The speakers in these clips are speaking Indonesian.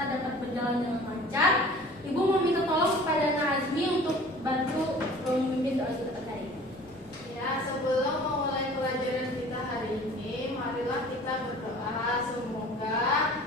kita dapat berjalan dengan lancar. Ibu meminta tolong kepada Nazmi untuk bantu memimpin doa kita hari ini. Ya, sebelum memulai pelajaran kita hari ini, marilah kita berdoa semoga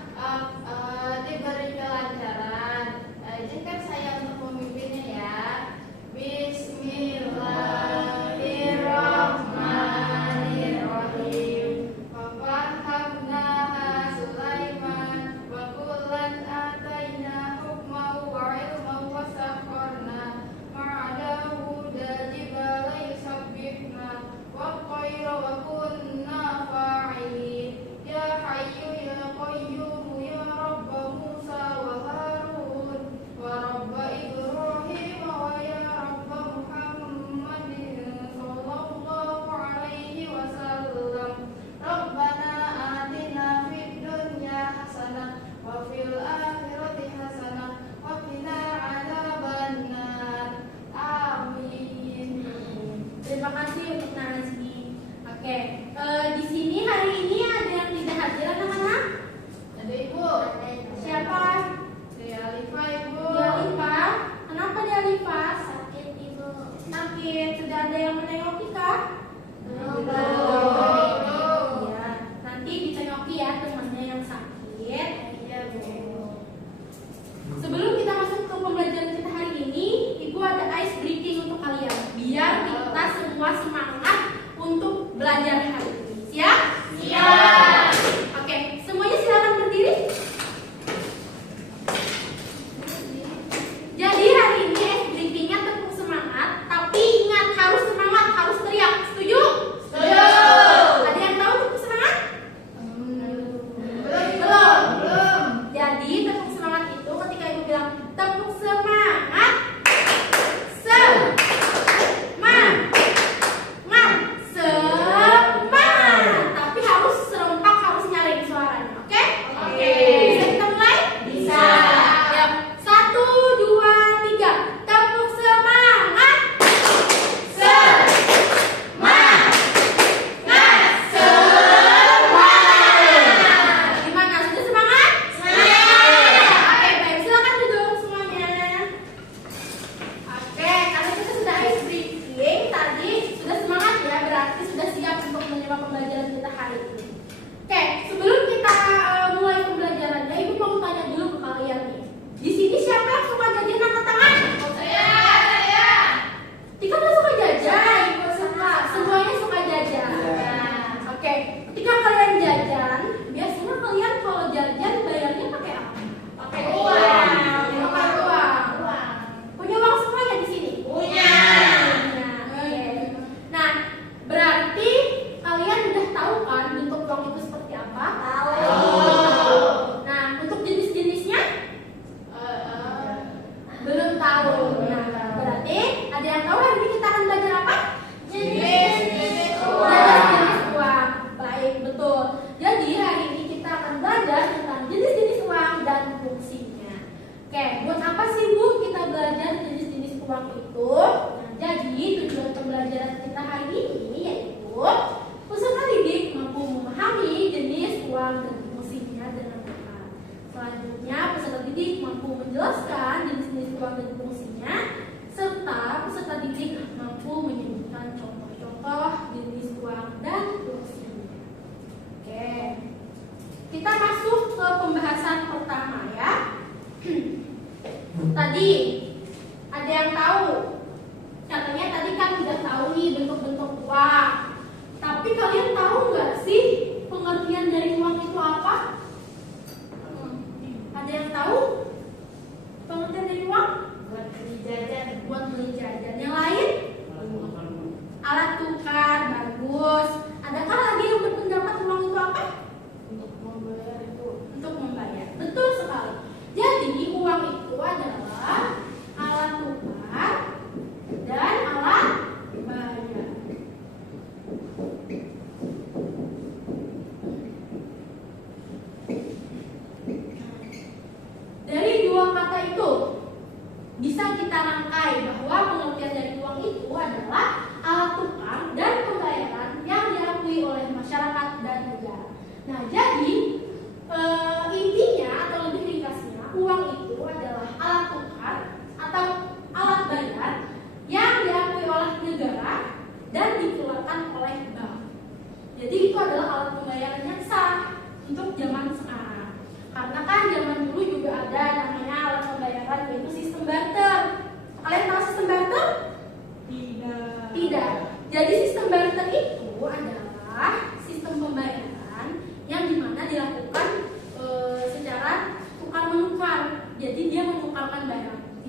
diberi kelancaran. Izinkan saya untuk memimpinnya ya. Bismillahirrahmanirrahim. Wafahamnaha Sulaiman wa kullan ataina hukman wa ilman wa sakharna ma'adahu jibala yusabbihna wa tayra wa kunna fa'ilin. Ya hayyu ya qayyum ya rabba Musa wa Harun wa rabba Ibrahim wa ya rabba Muhammadin sallallahu alaihi wasallam. Rabbana atina fid dunya hasanah wa fil akhirati hasanah wa qina adzabannar. Amin. Terima kasih untuk Nazmi. Oke, di sini hari ini ada yang tidak hadir anak-anak? Ada Ibu. Siapa? Dea Alifa Ibu. Dia Alifa. Kenapa dia Alifa? Sakit ibu. Sakit. Sudah ada yang menengoki kah? Belum. Iya. Nanti ditengoki ya temannya yang sakit. Iya Bu. Sebelum kita masuk ke pembelajaran kita hari ini, Ibu ada ice breaking untuk kalian, biar kita semua semangat untuk belajar hari ini. Siap? Siap. Oke, semuanya silakan berdiri. Jadi hari ini ice breakingnya tepuk semangat, tapi ingat harus semangat, harus teriak. Setuju? Setuju. Ada yang tahu tepuk semangat? Belum. Jadi tepuk semangat itu ketika Ibu bilang tepuk semangat, semangat, tapi harus serempak, harus nyaring suaranya, oke? Oke. Bisa kita mulai? Bisa. Ya, 1, 2, 3, tepuk semangat, Gimana? Sudah semangat? Oke, baik, silakan duduk semuanya. Oke, karena kita sudah ice breaking tadi, sudah semangat ya, berarti sudah siap untuk menyimak pembelajaran kita hari ini. Oke, sebelum kita mulai pembelajarannya, Ibu mau tanya dulu ke kalian nih. Di sini siapa yang suka jajan, angkat tangan? Saya. Tika nggak suka jajan? Semuanya suka jajan. Oke, ketika kalian jajan, biasanya kalian kalau jajan bayarnya pakai apa? Pakai uang. Pakai uang. Punya uang semua ya di sini? Punya. Oke. Nah, berarti kalian udah tahu kan bentuk uang itu seperti apa? Tahu. Nah, untuk jenis-jenisnya belum tahu. Nah, berarti ada yang tahu hari ini kita akan belajar apa? Jenis uang. Jenis-jenis uang. Baik, betul. Jadi hari ini kita akan belajar tentang jenis-jenis uang dan fungsinya. Oke, buat apa sih Bu kita belajar jenis-jenis uang itu? Nah, jadi tujuan pembelajaran kita hari ini yaitu peserta didik mampu memahami jenis uang dan fungsinya dengan tepat. Selanjutnya peserta didik mampu menjelaskan jenis-jenis uang dan fungsinya, serta peserta didik mampu menyebutkan contoh-contoh jenis uang dan fungsinya. Oke, kita masuk ke pembahasan pertama ya. Tadi ada yang tahu? Katanya tadi kan udah tahu nih bentuk-bentuk uang. Tapi kalian tahu nggak sih pengertian dari uang itu apa? Ada yang tahu pengertian dari uang? Buat beli jajan. Buat beli jajan. Yang lain? Alat tukar, bagus. Adakah lagi yang berpendapat uang itu apa? Untuk membayar itu. Untuk membayar. Betul sekali. Jadi uang itu adalah alat tukar dan alat bayar. Dari dua kata itu bisa kita rangkai bahwa pengertian dari uang itu adalah alat tukar dan pembayaran yang diakui oleh masyarakat dan negara. Nah, jadi intinya atau lebih ringkasnya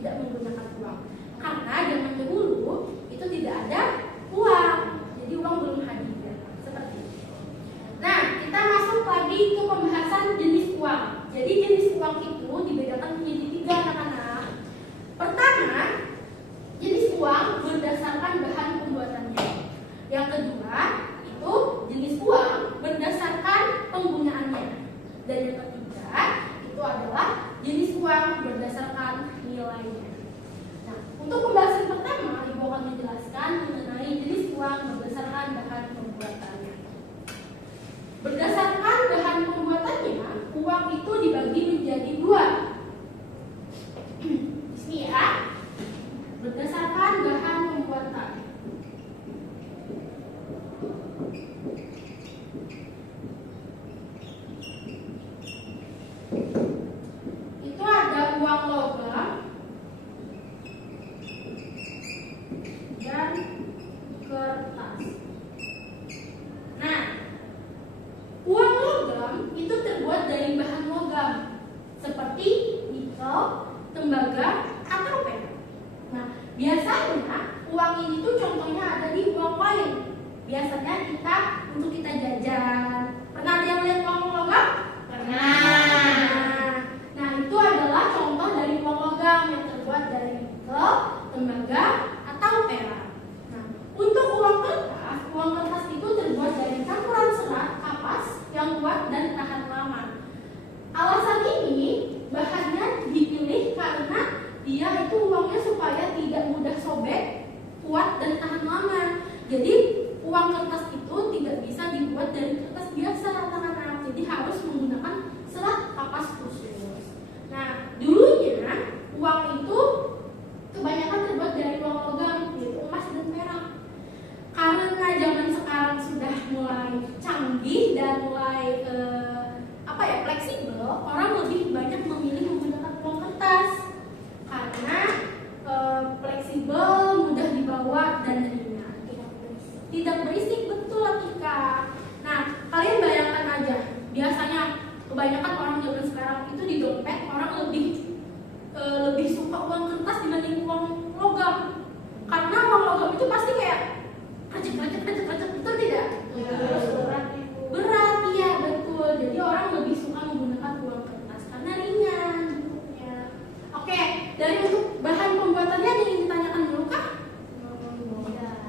tidak menggunakan uang. Karena zaman dahulu itu tidak ada uang, jadi uang belum hadir. Seperti itu. Nah, kita masuk lagi ke pembahasan jenis uang. Jadi jenis uang itu dibedakan menjadi 3 anak-anak. Pertama, jenis uang berdasarkan bahan pembuatannya. Yang kedua, itu jenis uang berdasarkan penggunaannya. Dan yang ketiga, itu adalah jenis uang berdasarkan nilainya. Nah, untuk pembahasan pertama, Ibu akan menjelaskan mengenai jenis uang berdasarkan bahan pembuatannya. Berdasarkan bahan pembuatannya, uang itu dibagi menjadi 2. Di sini ya. Berdasarkan bahan pembuatan. Itu ada uang logam dan kertas. Nah, uang logam itu terbuat dari bahan logam seperti nikel, tembaga, atau perak. Nah, biasanya uang ini tuh contohnya ada di uang koin. Biasanya untuk kita jajan. Pernah ada yang lihat uang logam? Pernah. Nah, itu adalah contoh dari uang logam yang terbuat dari nikel, tembaga, atau perak. Nah, untuk uang kertas itu terbuat dari campuran serat, kapas yang kuat dan tahan lama. Alasan ini bahannya dipilih karena dia itu uangnya supaya tidak mudah sobek, kuat dan tahan lama. Jadi uang kertas itu tidak bisa dibuat dari kertas biasa anak-anak. Jadi harus menggunakan serat kapas khusus. Nah, dulunya uang itu kebanyakan terbuat dari uang logam, yaitu emas dan perak. Karena zaman sekarang sudah mulai canggih dan mulai fleksibel, orang lebih banyak memilih menggunakan uang kertas karena fleksibel, mudah dibawa dan ringan, tidak berisik. Betul, Atika. Nah, kalian bayangkan aja, biasanya kebanyakan orang zaman sekarang itu di dompet orang lebih suka uang kertas dibanding uang logam, karena uang logam itu pasti kayak krecek, betul tidak? Berat, iya betul. Jadi orang lebih suka menggunakan uang kertas karena ringan bentuknya. Oke, dari untuk bahan pembuatannya ada yang ingin ditanyakan dulu kah?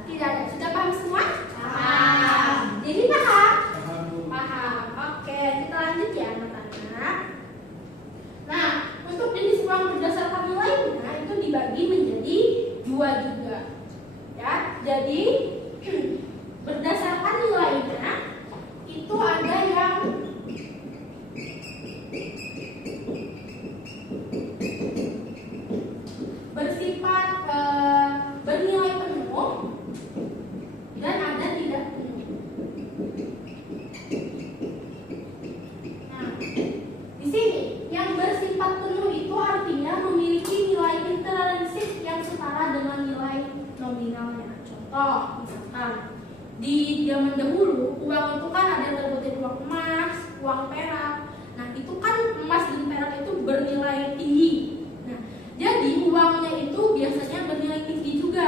Tidak ada. Sudah paham semua? Paham. Jadi paham? Paham. Oke, kita lanjut ya anak-anak. Nah, untuk jenis uang berdasarkan nilainya itu dibagi menjadi 2 juga. Ya, jadi berdasarkan nilainya itu ada yang bersifat bernilai penuh dan ada tidak penuh. Nah, di sini yang bersifat penuh itu artinya memiliki nilai intrinsik yang setara dengan nilai nominalnya. Contoh, misalkan di zaman dahulu uang itu kan ada yang terbuat dari uang emas, uang perak. Nah, itu kan emas dan perak itu bernilai tinggi. Nah, jadi uangnya itu biasanya bernilai tinggi juga.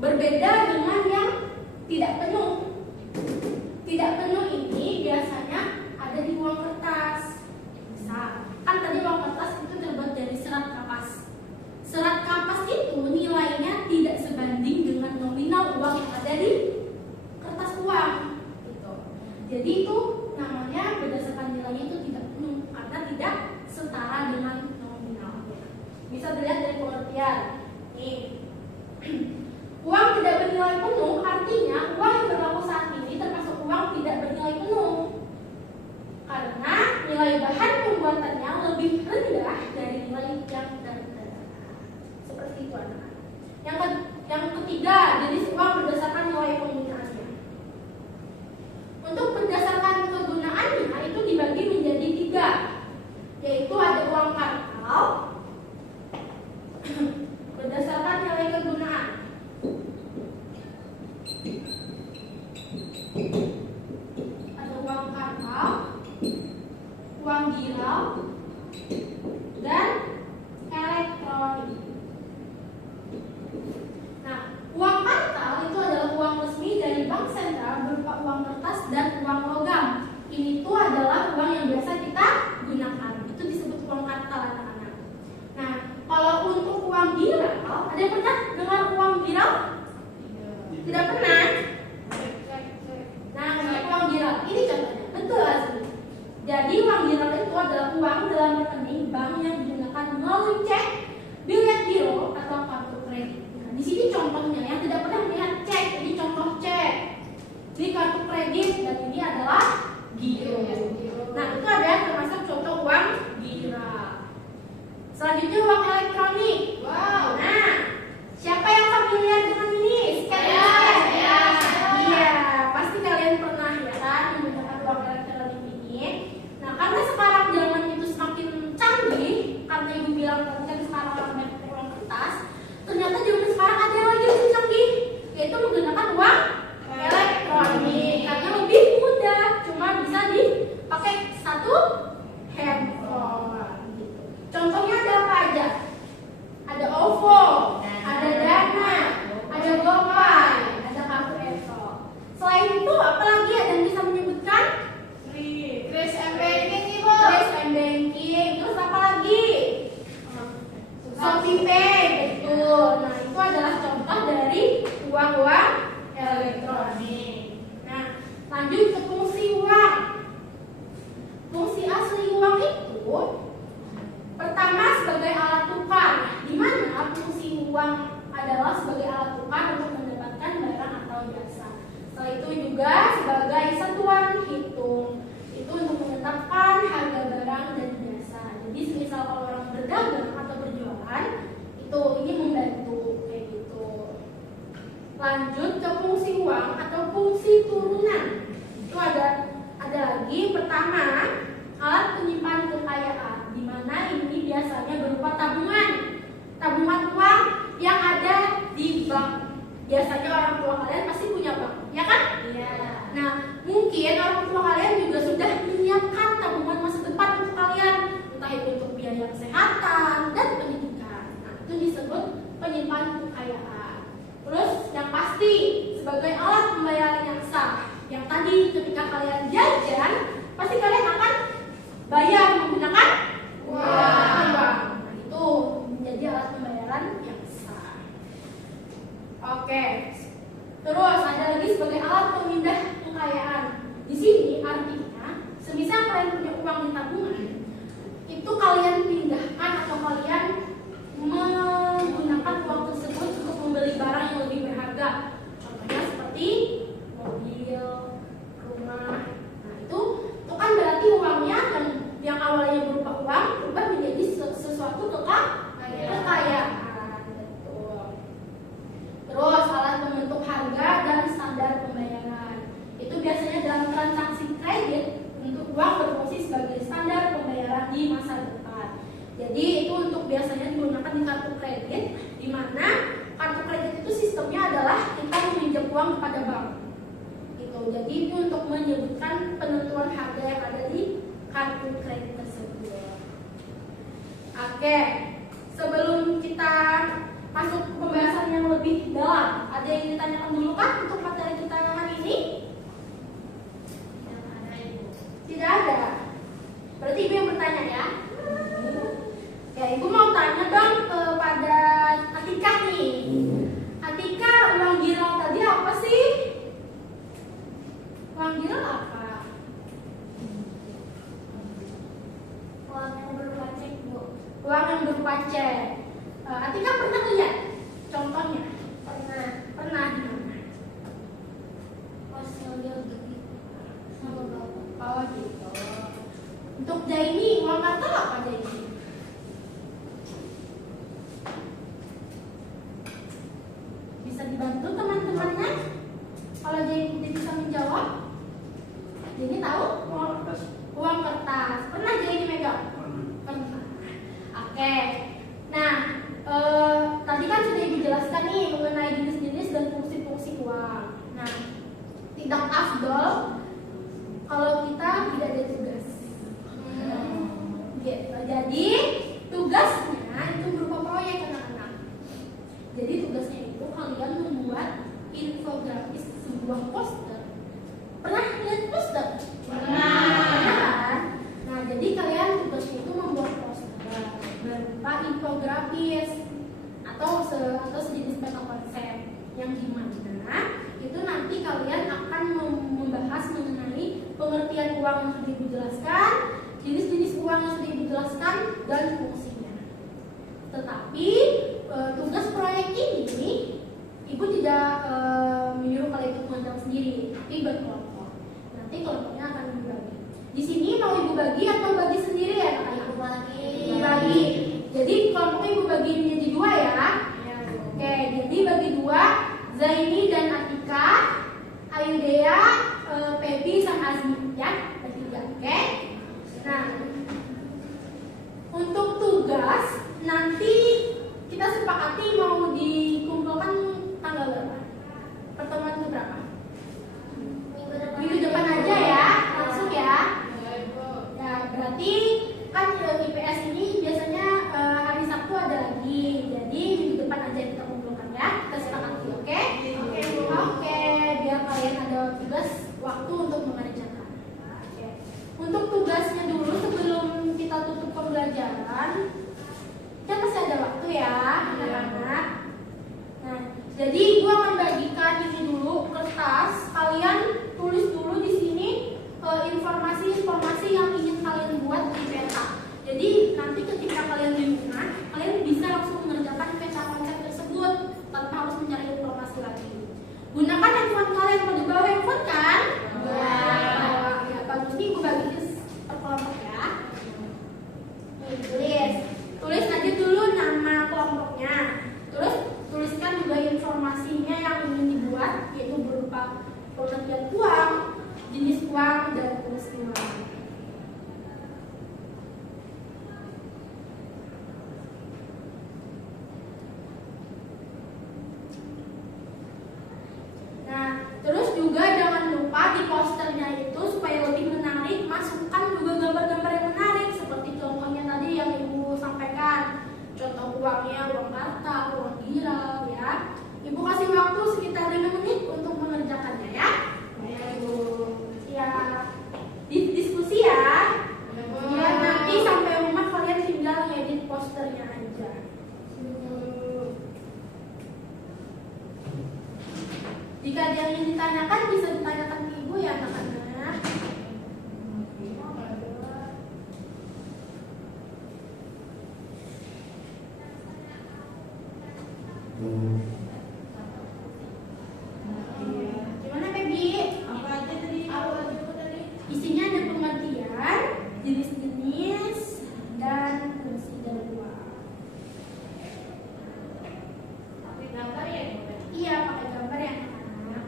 Berbeda dengan yang tidak penuh. Tidak penuh ini biasanya ada di uang kertas. Misal, kan tadi uang kertas itu terbuat dari serat kapas. Serat kapas itu nilainya tidak sebanding dengan nominal uang yang ada di kertas uang. Gitu. Jadi itu namanya berdasarkan nilainya itu tidak penuh karena tidak setara dengan nominalnya. Bisa dilihat dari pengertian. Nih, uang tidak bernilai penuh artinya uang yang berlaku saat ini termasuk uang tidak bernilai penuh karena nilai bahan pembuatannya lebih rendah dari nilai yang tertera. Seperti itu anak-anak. Yang ketiga, jenis uang berdasarkan nilai penggunaannya. Untuk berdasarkan kegunaannya itu dibagi menjadi 3, yaitu ada uang kartal berdasarkan nilai kegunaan. Ada uang kartal, uang giral, dan elektronik. elektronik. Nah, uang kartal itu adalah uang resmi dari bank sentral berupa uang kertas dan uang logam. Ini tuh adalah uang yang biasa kita gunakan. Itu disebut uang kartal, anak-anak. Nah, kalau untuk uang viral, ada yang pernah dengar uang viral? Tidak pernah? Nah, untuk uang viral, ini contohnya. Betul, Azmi. Jadi uang viral itu adalah uang dalam rekening bank yang digunakan melalui cek, bilet giro atau kartu kredit. Nah, di sini contohnya yang tidak pernah melihat cek, ini contoh cek. Ini kartu kredit dan ini adalah giro. Nah, itu ada yang termasuk contoh uang viral. Selanjutnya uang elektronik. Wow. Nah, siapa yang familiar dengan ini? Saya. Iya, pasti kalian pernah ya kan menggunakan uang elektronik ini. Nah, karena sekarang zaman itu semakin canggih, karena ibu bilang tadi kan sekarang orang banyak uang kertas, ternyata zaman sekarang ada yang lagi lebih canggih, yaitu menggunakan uang elektronik karena lebih mudah, cuma bisa dipakai satu handphone. Gitu. Contohnya ada apa aja? Ada OVO, ada Dana, ada GoPay, ada kartu EVO. Selain itu, apalagi ada yang bisa menyebutkan? Grace and Banking, Ibu. Grace and Banking. Terus apa lagi? Shopee Pay, betul. Nah, itu adalah contoh dari uang-uang elektronik. Nah, lanjut ke fungsi uang. Fungsi asli uang itu pertama sebagai alat tukar, di mana fungsi uang adalah sebagai alat tukar untuk mendapatkan barang atau jasa. Setelah itu juga sebagai satuan hitung, itu untuk menetapkan harga barang dan jasa. Jadi misal kalau orang berdagang atau berjualan, itu ini membantu kayak gitu. Lanjut ke fungsi uang atau fungsi turunan. Itu ada lagi pertama alat penyimpan kekayaan, di mana ini biasanya berupa tabungan uang yang ada di bank. Biasanya orang tua kalian pasti punya bank, ya kan? Iya. Nah, mungkin orang tua kalian juga sudah menyiapkan tabungan masa depan untuk kalian, entah itu untuk biaya kesehatan dan pendidikan. Nah, itu disebut penyimpan kekayaan. Terus yang pasti sebagai alat pembayaran yang sah, yang tadi ketika kalian jajan, pasti kalian akan bayar menggunakan uang. Nah, itu menjadi alat pembayaran yang sah. Oke. Terus ada lagi sebagai alat pemindah kekayaan. Di sini artinya, semisal kalian punya uang di tabungan, itu kalian pindahkan atau kalian menggunakan uang tersebut untuk membeli barang yang lebih berharga. Contohnya seperti mobil, rumah. Nah, itu kan berarti uangnya yang awalnya berupa uang berubah menjadi sesuatu kekayaan. Betul. Terus alat pembentuk harga dan standar pembayaran. Itu biasanya dalam transaksi kredit untuk uang berfungsi sebagai standar pembayaran di masa depan. Jadi itu untuk biasanya digunakan di kartu kredit, di mana kartu kredit itu sistemnya adalah kita meminjam uang kepada bank. Gitu. Jadi itu untuk menyebutkan penentuan harga yang ada di kartu kredit tersebut. Oke, sebelum kita masuk ke pembahasan yang lebih dalam, ada yang ditanyakan dulu kan untuk materi kita hari ini? Tidak ada. Berarti ibu yang bertanya ya? Ya, ibu mau tanya dong kepada Atika nih. Atika, uang giral tadi apa sih? Uang giral apa? Uang yang berupa cek, Bu. Uang yang berupa cek. Atika pernah lihat contohnya? Pernah di mana? Pas ngambil duit sama bapak. Oh gitu. Untuk Jaini, uang kartal apa Jaini? Bisa dibantu teman-temannya? Kalau Jaini bisa menjawab? Jaini tahu? Uang kertas. Pernah Jaini megang? Pernah. Oke. Nah, tadi kan sudah ibu jelaskan nih mengenai jenis-jenis dan fungsi-fungsi uang. Nah, tidak afdol kalau kita tidak ada tugas. Gitu. Jadi tugasnya itu berupa proyek. yang dimana itu nanti kalian akan membahas mengenai pengertian uang yang sudah Ibu jelaskan, jenis-jenis uang yang sudah Ibu jelaskan, dan fungsinya. Tetapi tugas proyek ini Ibu tidak menyuruh kalian untuk mengerjakan sendiri, tapi berkelompok. Nanti kelompoknya akan dibagi. Di sini mau Ibu bagi atau bagi sendiri ya anak-anak? Bagi. Jadi kelompoknya Ibu bagi menjadi 2 ya. Oke, jadi bagi 2, Zaini dan Atika, Ayudea, Pebi sama Azmi ya, bertiga. Oke. Nah, untuk tugas nanti kita sepakati mau dikumpulkan tanggal berapa? Pertemuan itu berapa? Minggu depan aja ya, langsung ya. Ya, berarti kan IPS ini biasanya hari Sabtu ada lagi. Jadi minggu depan aja kita kumpulkan ya. Kita sepakati, oke? Oke, biar kalian ada tugas waktu untuk mengerjakan. Oke. Untuk tugasnya dulu sebelum kita tutup pembelajaran, kita masih ada waktu ya, anak-anak. Nah, jadi Ibu akan bagikan ini dulu kertas. Kalian tulis dulu di sini informasi-informasi yang ingin kalian buat di peta. Jadi nanti ketika kalian di rumah, kalian bisa langsung mengerjakan peta konsep tersebut tanpa harus mencari informasi lagi. Gunakan handphone kalian. Pada bawa handphone kan? Ya, bagus nih Ibu bagi per kelompok ya. Tulis aja dulu nama kelompoknya. Terus tuliskan juga informasinya yang ingin dibuat, yaitu berupa pengertian uang, jenis uang, dan fungsi uang. Nah, terus juga jangan lupa di posternya itu supaya lebih menarik, masukkan juga gambar-gambar yang menarik seperti contohnya tadi yang Ibu sampaikan. Contoh uangnya, uang kartal, uang giral ya. Ibu kasih waktu sekitar 5 menit untuk mengerjakannya ya. Ya, diskusi ya. Ya, nanti sampai rumah kalian tinggal ngedit posternya aja. Jika ada yang ingin ditanyakan bisa ditanyakan ke Ibu ya anak-anak. Gimana Pebi? Apa aja tadi? Isinya ada pengertian, jenis-jenis, dan fungsi dari uang. Pakai gambar ya? Iya, pakai gambar ya anak-anak.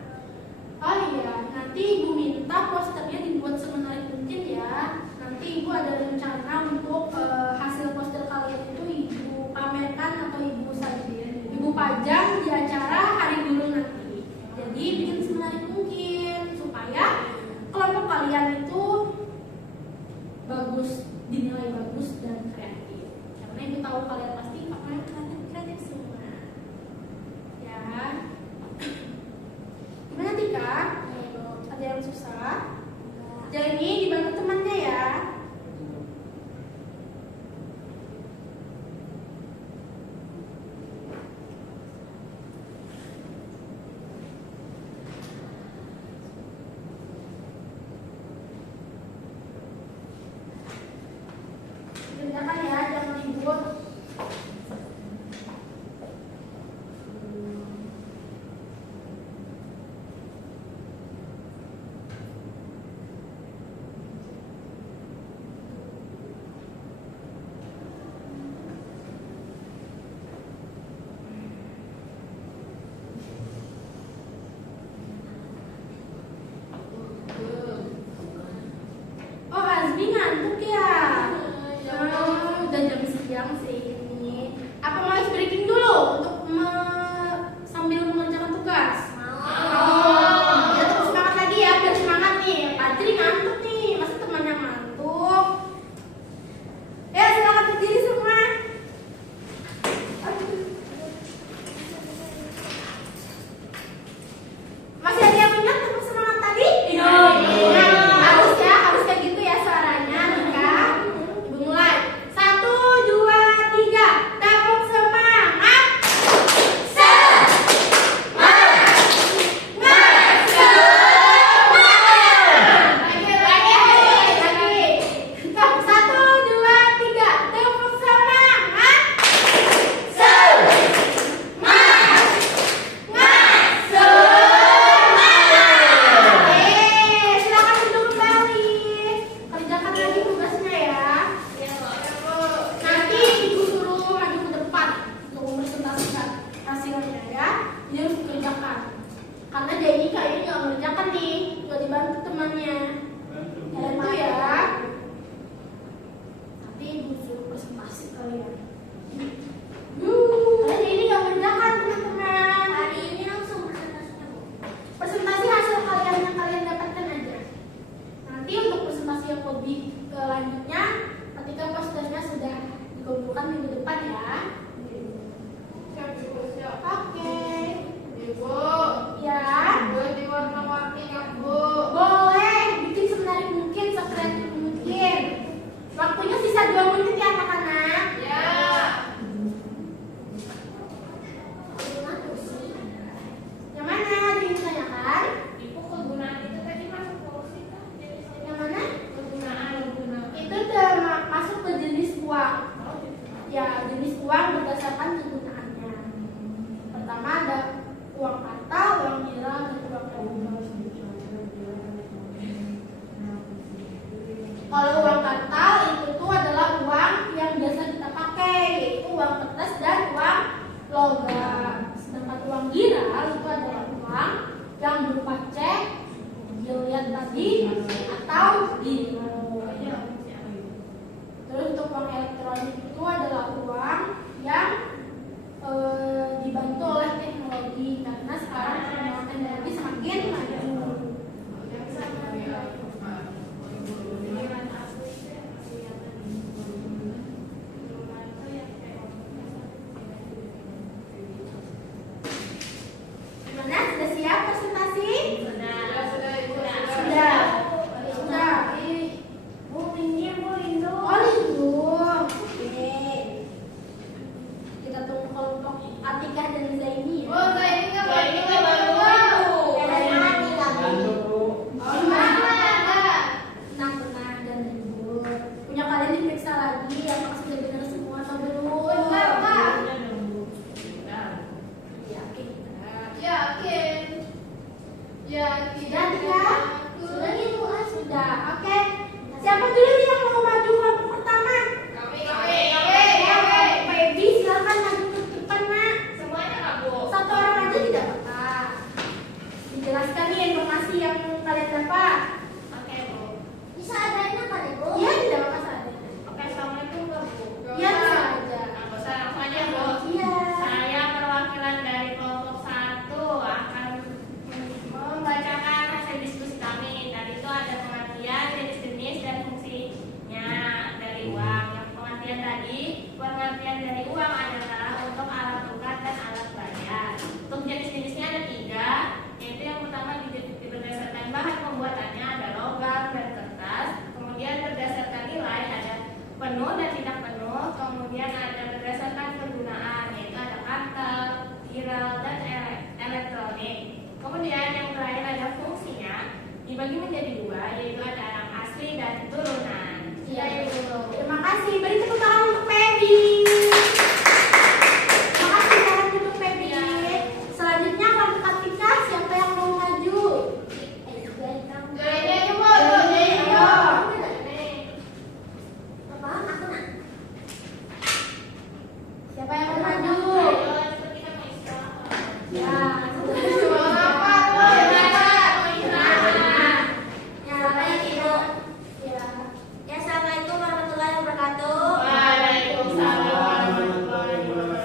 Oh iya, nanti Ibu minta posternya dibuat semenarik mungkin ya. Nanti Ibu ada rencana untuk hasil poster kalian itu Ibu pamerkan atau Ibu pajang di acara hari guru nanti. Jadi bikin semenarik mungkin supaya kelompok kalian itu bagus, dinilai bagus dan kreatif. Karena Ibu tahu kalian pasti orangnya kreatif semua. Ya. Gimana Tika? Ada yang susah? Jadi dibantu temannya ya. Kerjakan ya, jangan libur. selanjutnya ketika posternya sudah dikumpulkan minggu depan ya. Siap, Ibu, siap. Oke. Ibu, Ya. boleh diwarna-warni nggak, Bu? Boleh, bikin semenarik mungkin, sekreatif mungkin. Waktunya sisa 2 menit ya anak-anak. Ya. Yang mana ada yang ditanyakan? Ibu, kegunaan itu tadi masuk fungsi kan? Yang mana? Kegunaan. Itu udah masuk ke jenis uang. Ya, jenis uang berdasarkan kegunaannya. Pertama ada uang kata, uang nilai, dan uang tabungan. Kalau uang kartal itu tuh adalah uang yang biasa kita pakai, yaitu uang kertas dan uang logam. Sedangkan uang giral itu adalah uang yang berupa cek, dilihat tadi, atau biro. Terus untuk uang elektronik itu adalah uang yang dibantu oleh teknologi, karena sekarang perkembangan teknologi semakin maju. Gimana? Sudah siap presentasi? Sudah, Ibu. Sudah. Sudah. Bu, minjem Bu Lindu. Oh, lindung. Oke. Kita tunggu kelompok Atika dan Zaini ya. Oh, saya ini nggak Saya ini baru. baru. Dari mana tinggal? Oh, mana? Tenang dan libur. Punya kalian diperiksa lagi, apakah sudah benar semua atau belum? Benar, Kak. Yakin. Yakin. Sudah tidak? Sudah gitu ah sudah. Oke. Siapa dulu nih yang mau maju kelompok pertama? Kami. Baby silakan maju ke depan nak. Semuanya nggak, Bu? Satu orang aja tidak apa-apa. Dijelaskan nih informasi yang kalian dapat. Oke, Bu. Bisa adain apa nih Bu? Iya tidak apa-apa saja. Oke, assalamualaikum, Bu. Iya bisa aja. Nah, bosan langsung aja, Bu. Iya. Saya perwakilan dari kelompok 1 akan membacakan hasil diskusi kami. Tadi itu ada pengertian jenis-jenis dan fungsinya dari uang. Yang pengertian tadi, pengertian dari uang adalah untuk alat tukar dan alat bayar. Untuk jenis-jenisnya ada 3, yaitu yang pertama berdasarkan bahan pembuatannya ada logam dan kertas. Kemudian berdasarkan nilai ada penuh dan tidak penuh. Kemudian ada berdasarkan kegunaan, yaitu ada kartal, giral, dan elektronik. Kemudian yang terakhir ada fungsinya, dibagi menjadi 2, yaitu ada anak asli dan turunan. Iya, Ibu. Terima kasih. Beri tepuk tangan untuk Feby. Terima kasih tangan untuk Feby. Selanjutnya kelompok Atika, siapa yang mau maju? Jadi Bu, Apa? Aku nak. Siapa yang mau maju? Ya. Siapa yang itu? Ya. Ya, assalamualaikum warahmatullahi wabarakatuh.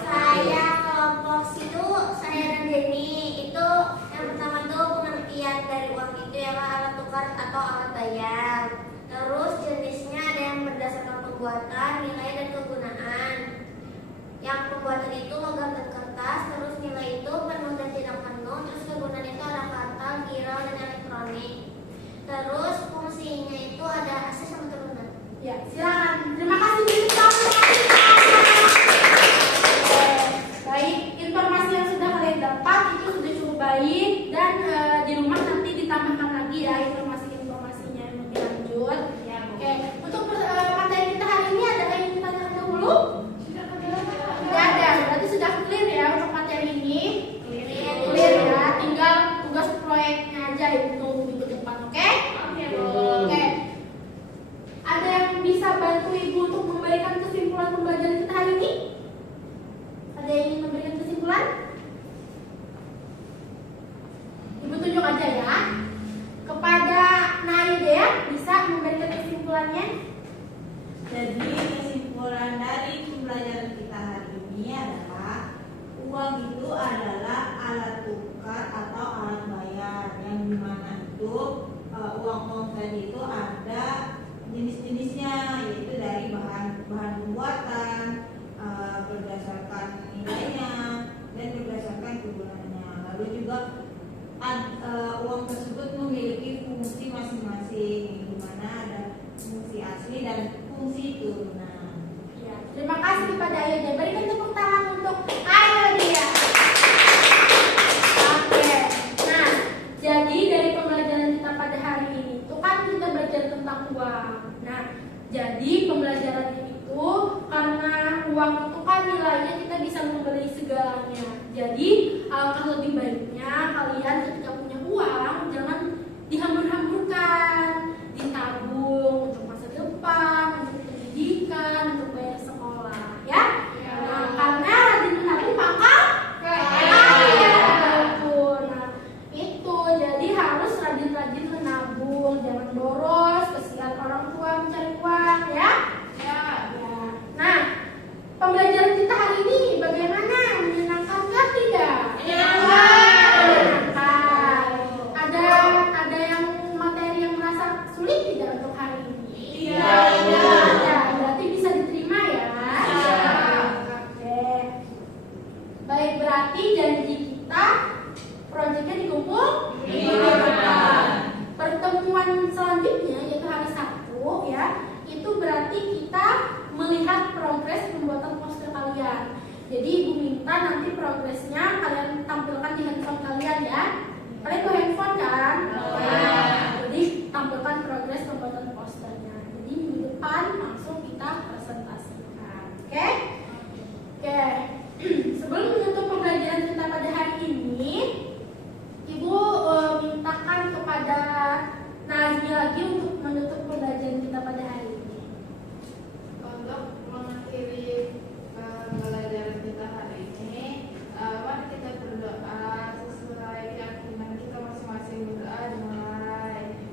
Saya kelompok situ, saya dan Denny. Itu yang pertama tuh pengertian dari uang itu adalah alat tukar atau alat bayar. Terus jenisnya ada yang berdasarkan pembuatan, nilai dan kegunaan. Yang pembuatan itu logam dan kertas, terus nilai itu penuh dan tidak penuh, terus kegunaan itu ada kartal, giral dan elektronik. Terus fungsinya itu ada asli sama turunan. Ya, silakan. Terima kasih beri tepuk tangan. Baik, informasi yang sudah kalian dapat itu sudah cukup baik dan di rumah nanti ditambahkan lagi ya informasi-informasinya yang lebih lanjut. Ya, Bu. Oke, untuk materi kita hari ini ada yang ingin ditanyakan dahulu? Tidak ada, berarti sudah clear ya untuk materi ini. Clear ya, tinggal tugas proyeknya aja itu minggu depan, oke? Oke, Bu. Oke. Ada yang bisa bantu Ibu untuk memberikan kesimpulan pembelajaran kita hari ini? Ada yang ingin memberikan kesimpulan? Ibu tunjuk aja ya. Kepada Naida bisa memberikan kesimpulannya? Jadi kesimpulan dari pembelajaran kita hari ini adalah uang itu adalah alat tukar atau alat bayar yang dimana itu uang-uang tadi itu ada jenis-jenisnya asli dan fungsi turunan. Ya, terima kasih kepada Ayodhya. Berikan tepuk tangan untuk Ayodhya. Oke, nah jadi dari pembelajaran kita pada hari ini itu kan kita belajar tentang uang. Nah, jadi pembelajaran itu karena uang itu kan nilainya kita bisa membeli segalanya. Jadi alangkah lebih baiknya kalian ketika punya uang jangan dihambur-hamburkan, ditabung untuk masa depan, untuk pendidikan, untuk bayar sekolah, ya. Nah, karena rajin menabung maka kaya. Nah, itu jadi harus rajin-rajin menabung, jangan boros, kesian orang tua mencari uang, ya. Ya. Nah, pembelajaran kita hari ini bagaimana? Menyenangkan nggak tidak? Menyenangkan. Ada yang materi yang merasa sulit tidak untuk hari ini? Iya. Ya, berarti bisa diterima ya. Oke. Baik, berarti janji kita proyeknya dikumpul minggu depan. Pertemuan selanjutnya yaitu hari Sabtu ya, itu berarti kita melihat progres pembuatan poster kalian. Jadi Ibu minta nanti progresnya kalian tampilkan di handphone kalian ya. Kalian tuh handphone kan? Jadi tampilkan progres pembuatan posternya. Jadi minggu depan langsung kita presentasikan. Oke? Oke. Sebelum menutup pembelajaran kita pada hari ini, Ibu mintakan kepada Nazmi lagi untuk menutup pembelajaran kita pada hari ini. Untuk mengakhiri pembelajaran kita hari ini, mari kita berdoa sesuai keyakinan kita masing-masing. Berdoa dimulai.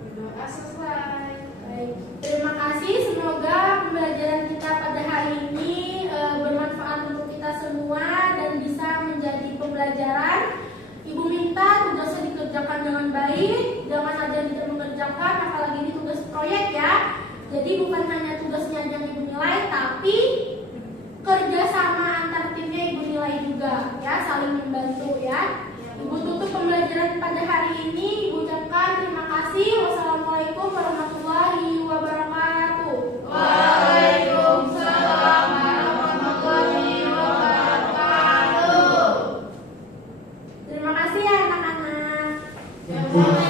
Berdoa selesai. Baik, terima kasih. Semoga pembelajaran kita pada hari ini bermanfaat untuk kita semua dan bisa menjadi pembelajaran. Ibu minta tugasnya dikerjakan dengan baik, jangan ada yang tidak mengerjakan, apalagi ini tugas proyek ya. Jadi bukan hanya tugasnya aja yang Ibu nilai, tapi kerja sama antar timnya Ibu nilai juga ya, saling membantu ya. Ibu tutup pembelajaran pada hari ini. Ibu ucapkan terima kasih. Wassalamualaikum warahmatullahi wabarakatuh. Waalaikumsalam warahmatullahi wabarakatuh. Terima kasih ya anak-anak. Terima